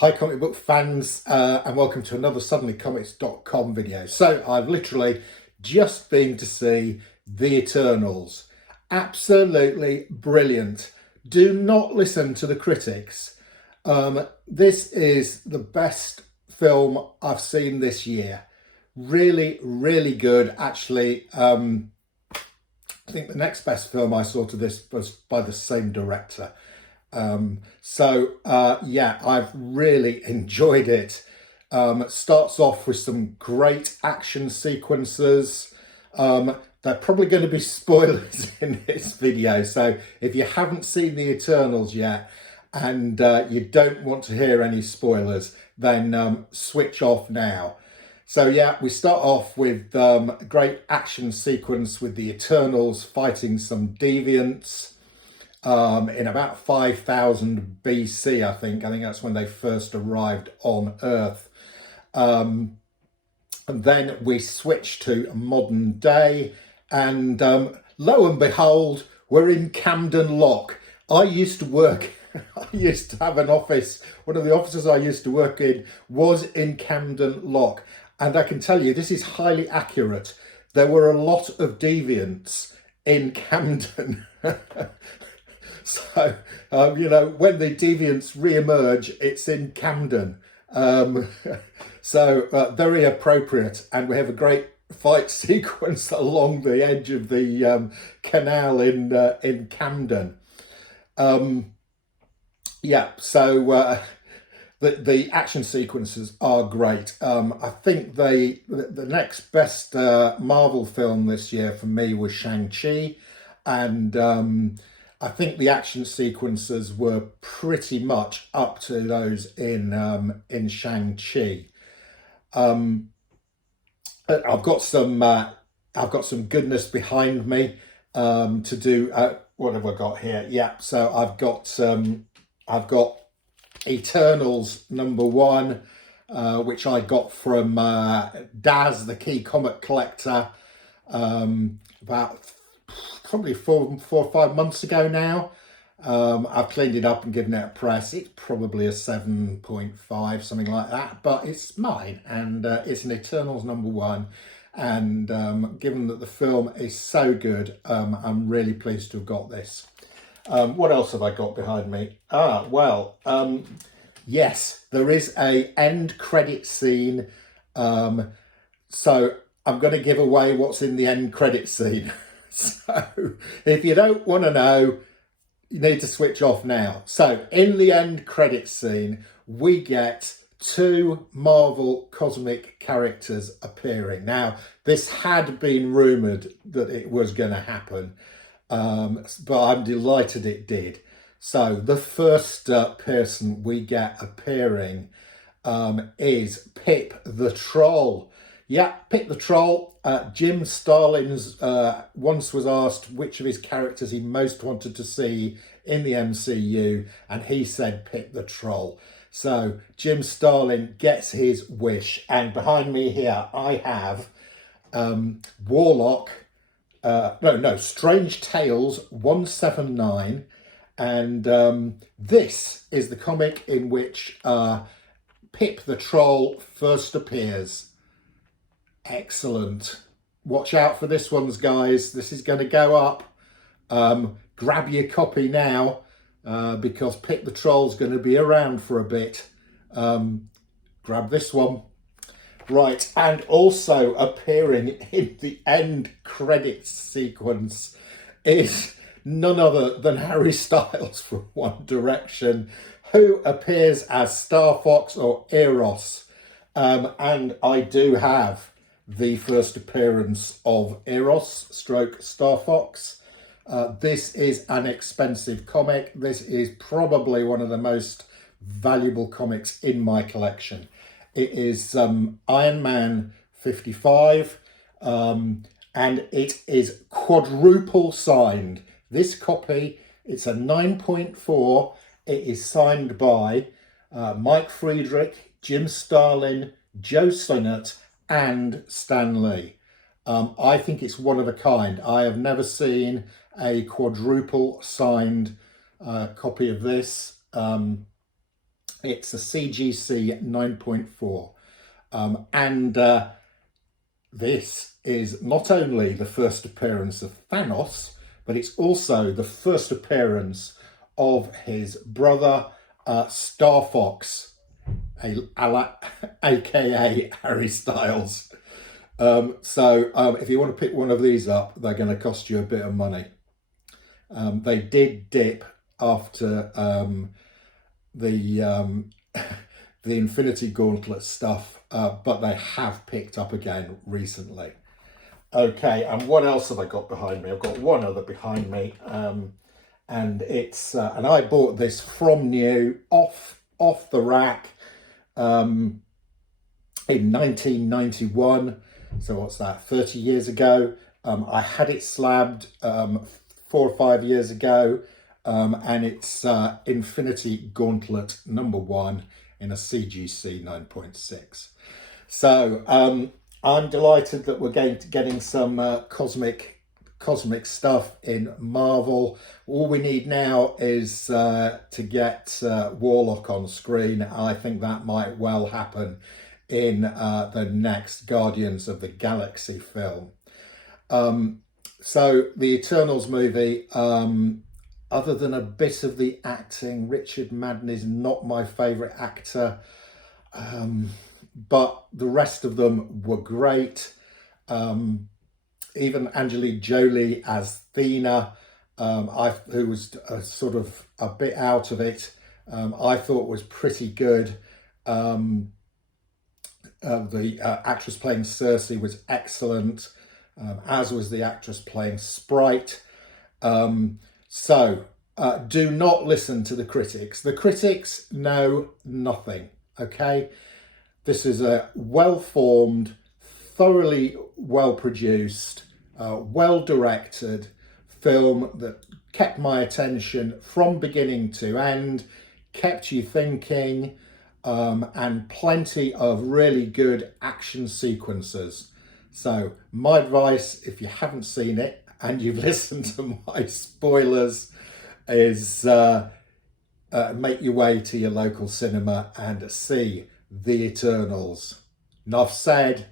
Hi comic book fans, and welcome to another suddenlycomics.com video. So I've literally just been to see The Eternals. Absolutely brilliant. Do not listen to the critics. This is the best film I've seen this year. Really, really good. Actually, I think the next best film I saw to this was by the same director. Yeah, I've really enjoyed it. Starts off with some great action sequences. There are probably going to be spoilers in this video, so if you haven't seen The Eternals yet and you don't want to hear any spoilers, then switch off now. So yeah, we start off with a great action sequence with the Eternals fighting some deviants. In about 5000 BC, I think that's when they first arrived on Earth. And then we switch to modern day, and lo and behold, we're in Camden Lock. I used to have an office. One of the offices I used to work in was in Camden Lock, and I can tell you this is highly accurate. There were a lot of deviants in Camden. So, when the deviants re-emerge, it's in Camden. Very appropriate. And we have a great fight sequence along the edge of the canal in Camden. The action sequences are great. I think the next best Marvel film this year for me was Shang-Chi, and I think the action sequences were pretty much up to those in Shang-Chi. I've got some goodness behind me to do. What have I got here? Yeah, so I've got Eternals #1, which I got from Daz, the Key Comic Collector, about probably four or 5 months ago now. I've cleaned it up and given it a press. It's probably a 7.5, something like that, but it's mine, and it's an Eternals #1. And given that the film is so good, I'm really pleased to have got this. What else have I got behind me? Yes, there is a end credit scene. So I'm going to give away what's in the end credit scene. So if you don't want to know, you need to switch off now. So in the end credit scene, we get 2 Marvel cosmic characters appearing. Now, this had been rumoured that it was going to happen, but I'm delighted it did. So the first person we get appearing is Pip the Troll. Yeah, Pip the Troll. Jim Starlin's once was asked which of his characters he most wanted to see in the MCU, and he said Pip the Troll. So Jim Starlin gets his wish, and behind me here I have Strange Tales 179, and this is the comic in which Pip the Troll first appears. Excellent. Watch out for this ones, guys. This is going to go up. Grab your copy now, because Pip the Troll's going to be around for a bit. Grab this one. Right, and also appearing in the end credits sequence is none other than Harry Styles from One Direction, who appears as Star Fox or Eros. And I do have the first appearance of Eros / Star Fox. This is an expensive comic. This is probably one of the most valuable comics in my collection. It is Iron Man 55, and it is quadruple signed. This copy, it's a 9.4. It is signed by Mike Friedrich, Jim Starlin, Joe Sinnott, and Stan Lee. I think it's one of a kind. I have never seen a quadruple signed copy of this. It's a CGC 9.4. And this is not only the first appearance of Thanos, but it's also the first appearance of his brother, Star Fox, aka Harry Styles. So if you want to pick one of these up, they're going to cost you a bit of money. They did dip after the the Infinity Gauntlet stuff, but they have picked up again recently. Okay, and what else have I got behind me? I've got one other behind me, and it's and I bought this from new, off the rack, in 1991. So what's that? 30 years ago. I had it slabbed 4 or 5 years ago, and it's Infinity Gauntlet #1 in a CGC 9.6. So I'm delighted that we're getting some cosmic stuff in Marvel. All we need now is to get Warlock on screen. I think that might well happen in the next Guardians of the Galaxy film. So the Eternals movie, other than a bit of the acting, Richard Madden is not my favourite actor, but the rest of them were great. Even Angelique Jolie as Thena, who was sort of a bit out of it, I thought was pretty good. The actress playing Cersei was excellent, as was the actress playing Sprite. So do not listen to the critics. The critics know nothing, okay? This is a well-formed, thoroughly well-produced, well-directed film that kept my attention from beginning to end, kept you thinking, and plenty of really good action sequences. So my advice, if you haven't seen it and you've listened to my spoilers, is make your way to your local cinema and see The Eternals. Enough said.